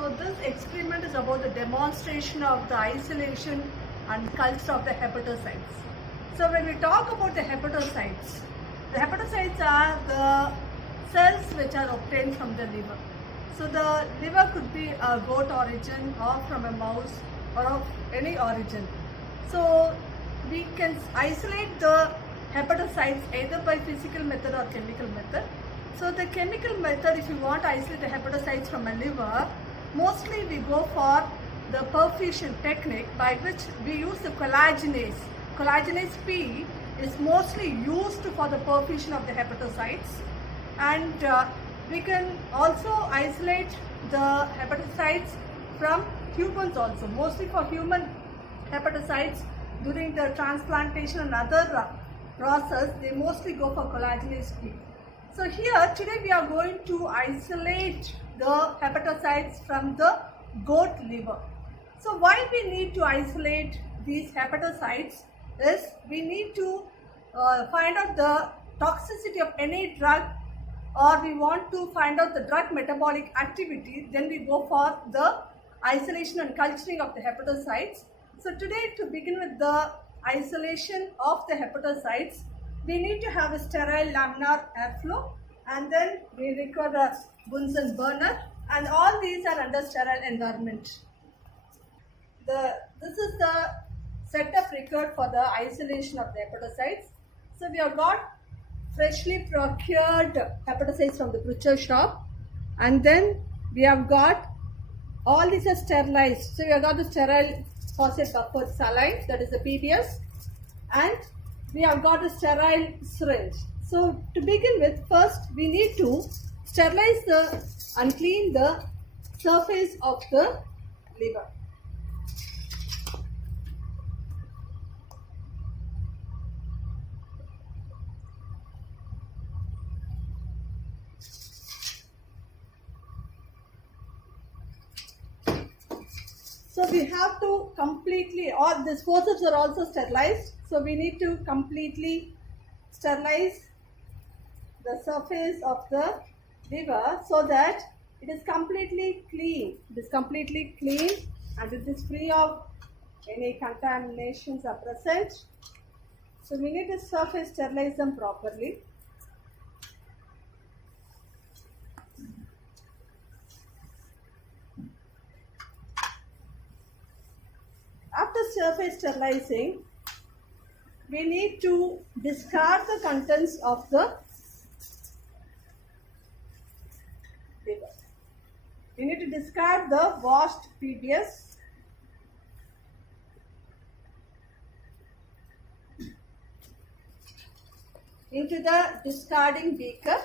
So this experiment is about the demonstration of the isolation and culture of the hepatocytes. So when we talk about the hepatocytes are the cells which are obtained from the liver. So the liver could be a goat origin or from a mouse or of any origin. So we can isolate the hepatocytes either by physical method or chemical method. So the chemical method, if you want to isolate the hepatocytes from a liver, mostly we go for the perfusion technique, by which we use the collagenase. Collagenase P is mostly used for the perfusion of the hepatocytes, and we can also isolate the hepatocytes from humans also. Mostly for human hepatocytes, during the transplantation and other process, they mostly go for collagenase P. So here today we are going to isolate the hepatocytes from the goat liver. So why we need to isolate these hepatocytes is we need to find out the toxicity of any drug, or we want to find out the drug metabolic activity. Then we go for the isolation and culturing of the hepatocytes. So today, to begin with the isolation of the hepatocytes, we need to have a sterile laminar airflow, and then we require a Bunsen burner, and all these are under sterile environment. This is the setup required for the isolation of the hepatocytes. So we have got freshly procured hepatocytes from the butcher shop, and then we have got all these are sterilized. So we have got the sterile phosphate buffered saline, that is the PBS, and we have got a sterile syringe. So to begin with, first we need to sterilize and clean the surface of the liver. So we have to completely, all these forceps are also sterilized. So we need to completely sterilize the surface of the liver so that it is completely clean. It is completely clean and it is free of any contaminations are present. So we need to surface sterilize them properly. After surface sterilizing, we need to discard the contents of the liver. We need to discard the washed PBS. Into the discarding beaker.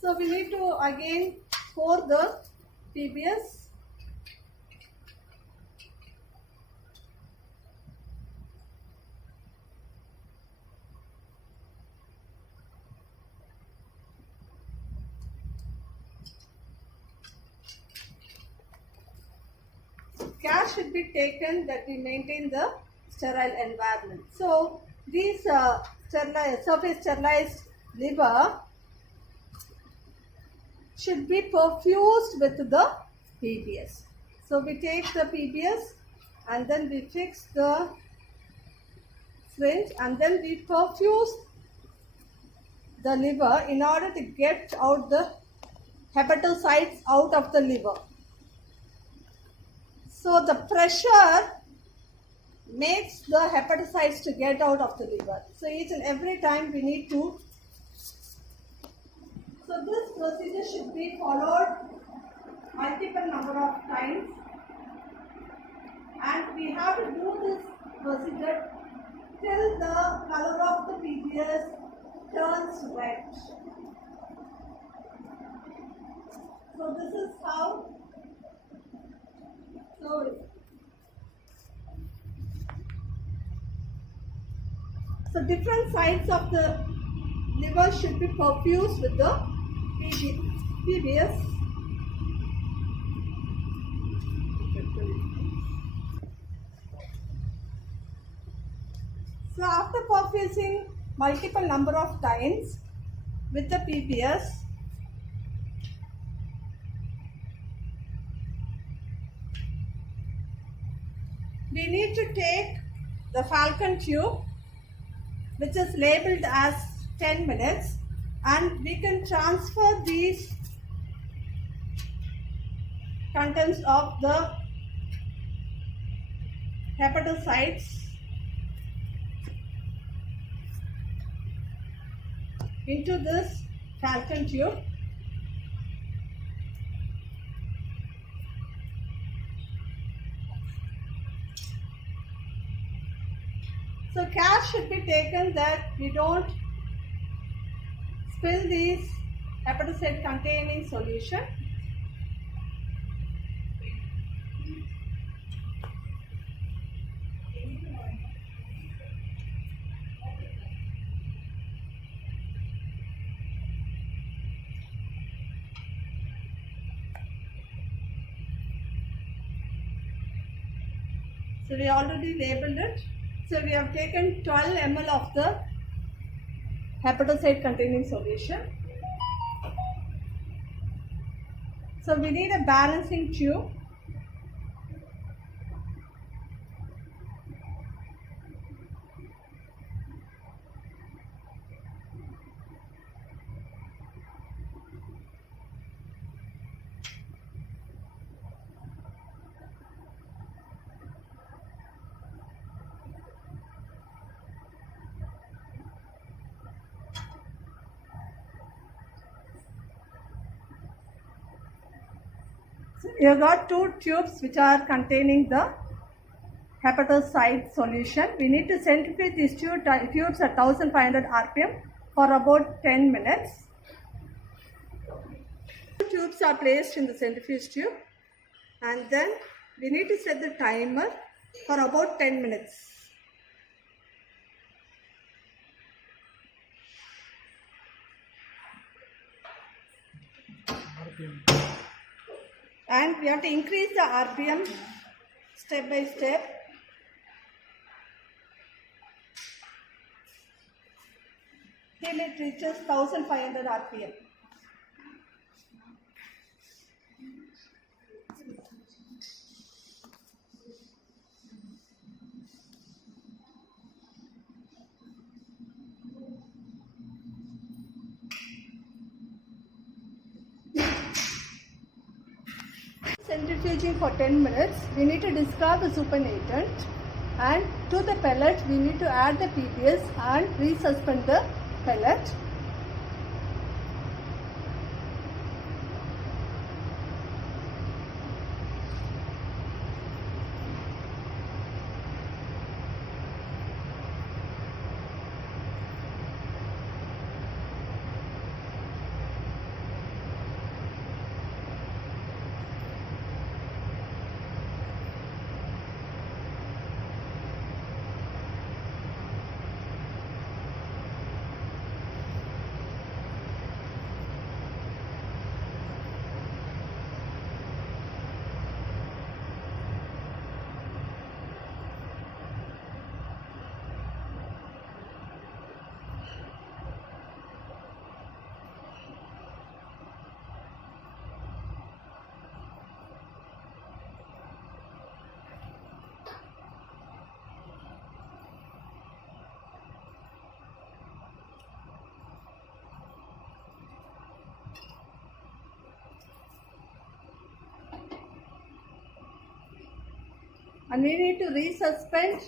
So we need to again pour the PBS. Care should be taken that we maintain the sterile environment. So these surface sterilized liver should be perfused with the PBS. So we take the PBS and then we fix the syringe and then we perfuse the liver in order to get out the hepatocytes out of the liver. So the pressure makes the hepatocytes to get out of the liver. So each and every time we need to. So this procedure should be followed multiple number of times, and we have to do this procedure till the color of the PBS turns red. So this is how. So different sides of the liver should be perfused with the PBS. So after perfusing multiple number of times with the PBS, we need to take the falcon tube, which is labeled as 10 minutes, and we can transfer these contents of the hepatocytes into this falcon tube. So care should be taken that we don't spill these hepatocyte containing solution. So we already labeled it. So we have taken 12 ml of the hepatocyte containing solution. So we need a balancing tube. So you have got two tubes which are containing the hepatocyte solution. We need to centrifuge these two tubes at 1500 rpm for about 10 minutes. Two tubes are placed in the centrifuge tube, and then we need to set the timer for about 10 minutes. And we have to increase the RPM step by step. Till it reaches 1500 RPM. Centrifuging for 10 minutes, we need to discard the supernatant, and to the pellet we need to add the PBS and resuspend the pellet. And we need to resuspend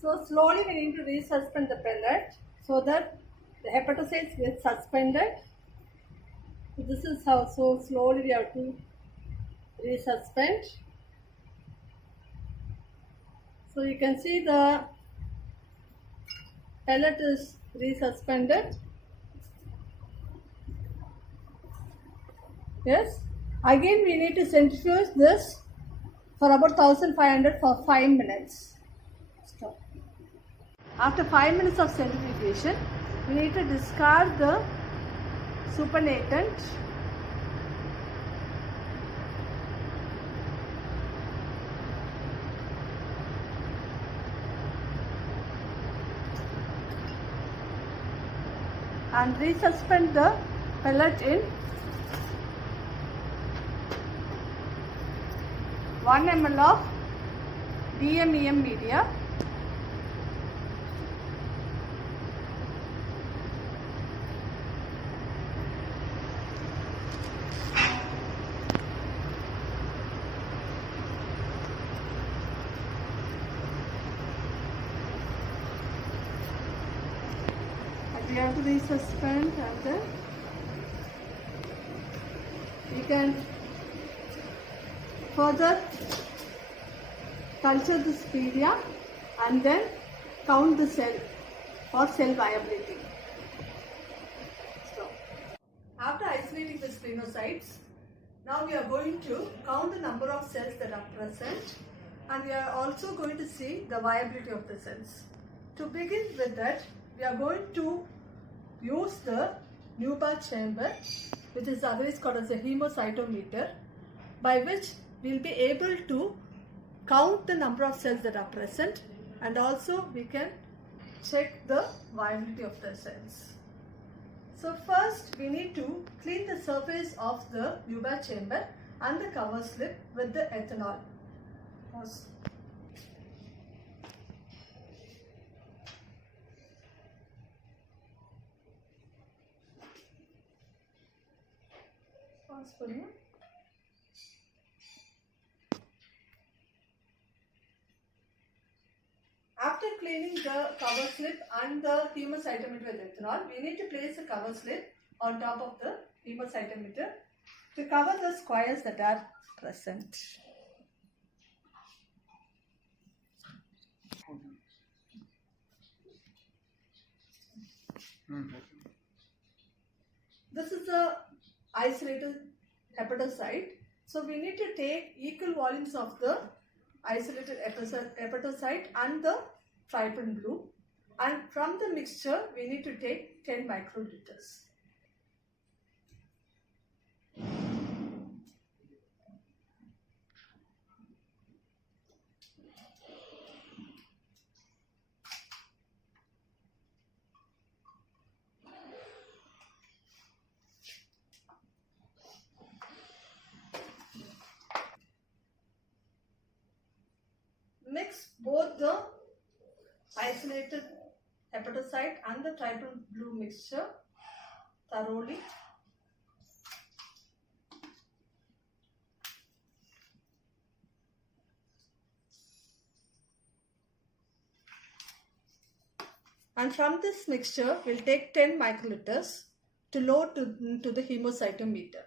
so slowly we need to resuspend the pellet so that the hepatocytes get suspended. So this is how, so slowly we have to resuspend. So you can see the pellet is resuspended. Yes. Again, we need to centrifuge this for about 1500 for 5 minutes. Stop. After 5 minutes of centrifugation, we need to discard the supernatant and resuspend the pellet in 1 ml of DMEM media. We have to resuspend and then we can further culture this media and then count the cell for cell viability. So, after isolating the splenocytes, now we are going to count the number of cells that are present, and we are also going to see the viability of the cells. To begin with that, we are going to use the Newbar chamber, which is otherwise called as a hemocytometer, by which we will be able to count the number of cells that are present, and also we can check the viability of the cells. So first we need to clean the surface of the Newbar chamber and the cover slip with the ethanol. Pause. Pause for you. After cleaning the cover slip and the hemocytometer with ethanol, we need to place the cover slip on top of the hemocytometer to cover the squares that are present. This is a isolated hepatocyte. So we need to take equal volumes of the isolated hepatocyte and the trypan blue, and from the mixture we need to take 10 microliters. Mix both the isolated hepatocyte and the trypan blue mixture thoroughly. And from this mixture, we'll take 10 microliters to load to the hemocytometer.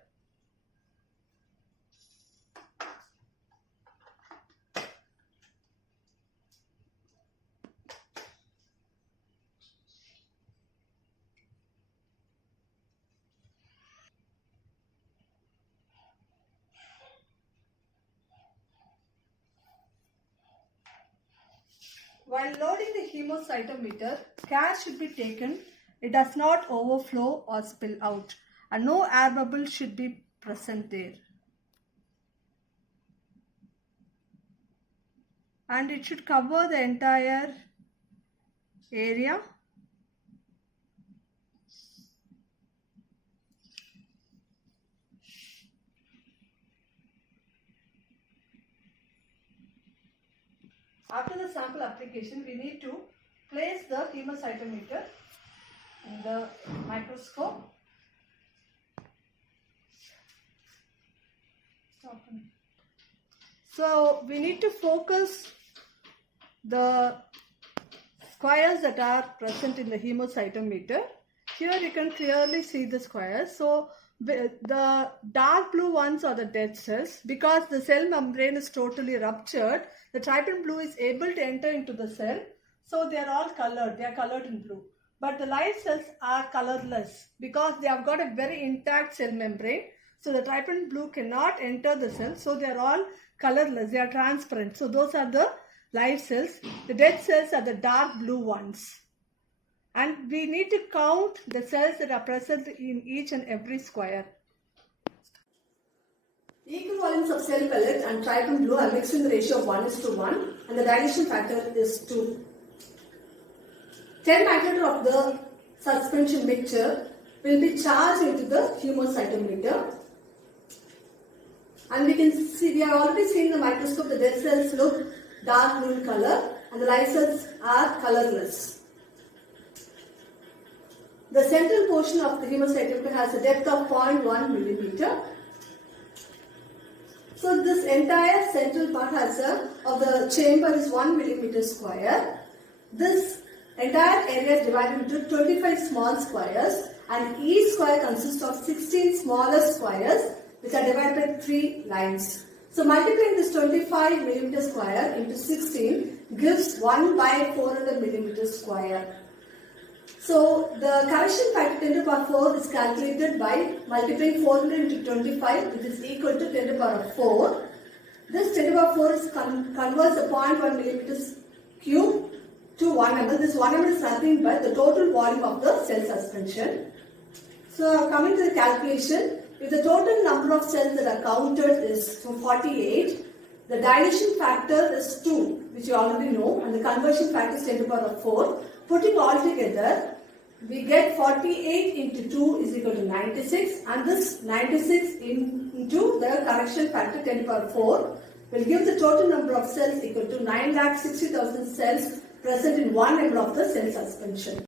While loading the hemocytometer, care should be taken it does not overflow or spill out, and no air bubble should be present there. And it should cover the entire area. After the sample application, we need to place the hemocytometer in the microscope. So we need to focus the squares that are present in the hemocytometer. Here you can clearly see the squares. So the dark blue ones are the dead cells. Because the cell membrane is totally ruptured, the trypan blue is able to enter into the cell. So they are all colored. They are colored in blue. But the live cells are colorless because they have got a very intact cell membrane. So the transparent blue cannot enter the cell, so they are all colorless, they are transparent. So those are the live cells. The dead cells are the dark blue ones. And we need to count the cells that are present in each and every square. Equal volumes of cell pellet and transparent blue are mixed in the ratio of 1:1 and the dilution factor is 2. 10 microliter of the suspension mixture will be charged into the humocytometer. And we can see, we have already seen in the microscope, the dead cells look dark blue in color and the live cells are colorless. The central portion of the humocytometer has a depth of 0.1 millimeter. So this entire central part of the chamber is 1 millimeter square. This entire area is divided into 25 small squares and each square consists of 16 smaller squares which are divided by 3 lines. So multiplying this 25 millimeter square into 16 gives 1 by 400 millimeter square. So the correction factor 10 to the power 4 is calculated by multiplying 400 into 25, which is equal to 10 to the power 4. This 10 to the power 4 is converts the 0.1 millimeters cube to 1 ml. This 1 ml is nothing but the total volume of the cell suspension. So coming to the calculation, if the total number of cells that are counted is 48, the dilution factor is 2, which you already know, and the conversion factor is 10 to the power 4. Putting all together, we get 48 into 2 is equal to 96, and this 96 into the correction factor 10 to the power 4 will give the total number of cells equal to 9,60,000 cells present in 1 ml of the cell suspension.